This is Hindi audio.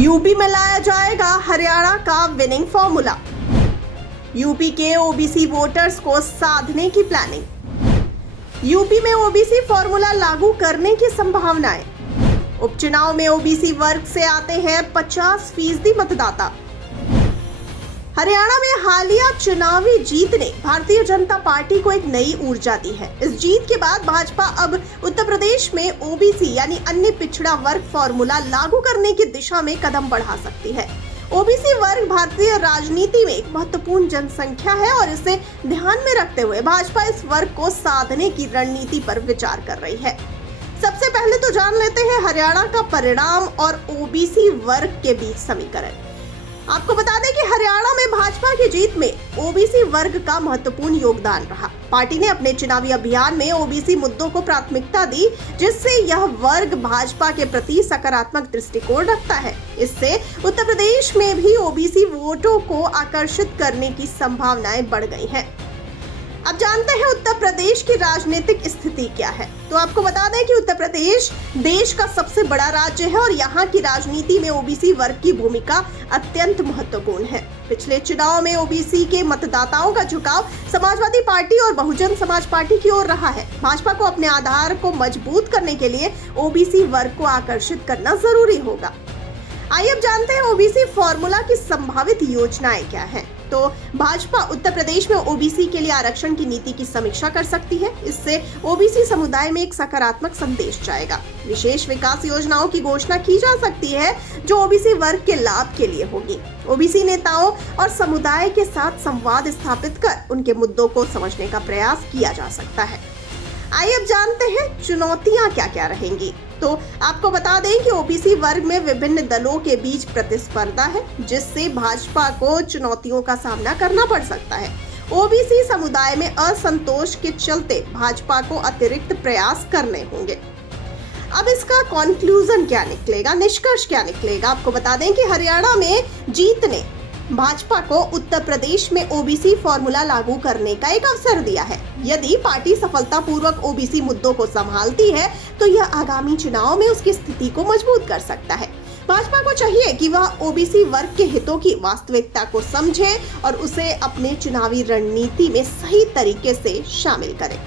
यूपी में लाया जाएगा हरियाणा का विनिंग फॉर्मूला। यूपी के ओबीसी वोटर्स को साधने की प्लानिंग। यूपी में ओबीसी फॉर्मूला लागू करने की संभावनाएं। उपचुनाव में ओबीसी वर्ग से आते हैं 50% मतदाता। हरियाणा में हालिया चुनावी जीत ने भारतीय जनता पार्टी को एक नई ऊर्जा दी है। इस जीत के बाद भाजपा अब उत्तर प्रदेश में ओबीसी यानी अन्य पिछड़ा वर्ग फॉर्मूला लागू करने की दिशा में कदम बढ़ा सकती है। ओबीसी वर्ग भारतीय राजनीति में एक महत्वपूर्ण जनसंख्या है और इसे ध्यान में रखते हुए भाजपा इस वर्ग को साधने की रणनीति पर विचार कर रही है। सबसे पहले तो जान लेते हैं हरियाणा का परिणाम और ओबीसी वर्ग के बीच समीकरण। आपको बता दें कि हरियाणा में भाजपा की जीत में ओबीसी वर्ग का महत्वपूर्ण योगदान रहा। पार्टी ने अपने चुनावी अभियान में ओबीसी मुद्दों को प्राथमिकता दी, जिससे यह वर्ग भाजपा के प्रति सकारात्मक दृष्टिकोण रखता है। इससे उत्तर प्रदेश में भी ओबीसी वोटों को आकर्षित करने की संभावनाएं बढ़ गई हैं। अब जानते हैं उत्तर प्रदेश की राजनीतिक स्थिति क्या है। तो आपको बता दें कि उत्तर प्रदेश देश का सबसे बड़ा राज्य है और यहाँ की राजनीति में ओबीसी वर्ग की भूमिका अत्यंत महत्वपूर्ण है। पिछले चुनाव में ओबीसी के मतदाताओं का झुकाव समाजवादी पार्टी और बहुजन समाज पार्टी की ओर रहा है। भाजपा को अपने आधार को मजबूत करने के लिए ओबीसी वर्ग को आकर्षित करना जरूरी होगा। आइए अब जानते हैं ओबीसी फॉर्मूला की संभावित योजनाएं क्या हैं। तो भाजपा उत्तर प्रदेश में ओबीसी के लिए आरक्षण की नीति की समीक्षा कर सकती है। इससे ओबीसी समुदाय में एक सकारात्मक संदेश जाएगा। विशेष विकास योजनाओं की घोषणा की जा सकती है जो ओबीसी वर्ग के लाभ के लिए होगी। ओबीसी नेताओं और समुदाय के साथ संवाद स्थापित कर उनके मुद्दों को समझने का प्रयास किया जा सकता है। आइए अब जानते हैं चुनौतियां क्या क्या रहेंगी। तो आपको बता दें कि ओबीसी वर्ग में विभिन्न दलों के बीच प्रतिस्पर्धा है, जिससे भाजपा को चुनौतियों का सामना करना पड़ सकता है। ओबीसी समुदाय में असंतोष के चलते भाजपा को अतिरिक्त प्रयास करने होंगे। अब इसका कंक्लूजन क्या निकलेगा, निष्कर्ष क्या निकलेगा? आपको बता दें कि हरियाणा में जीत ने भाजपा को उत्तर प्रदेश में ओबीसी फॉर्मूला लागू करने का एक अवसर दिया है। यदि पार्टी सफलतापूर्वक ओबीसी मुद्दों को संभालती है तो यह आगामी चुनाव में उसकी स्थिति को मजबूत कर सकता है। भाजपा को चाहिए कि वह ओबीसी वर्ग के हितों की वास्तविकता को समझे और उसे अपने चुनावी रणनीति में सही तरीके से शामिल करे।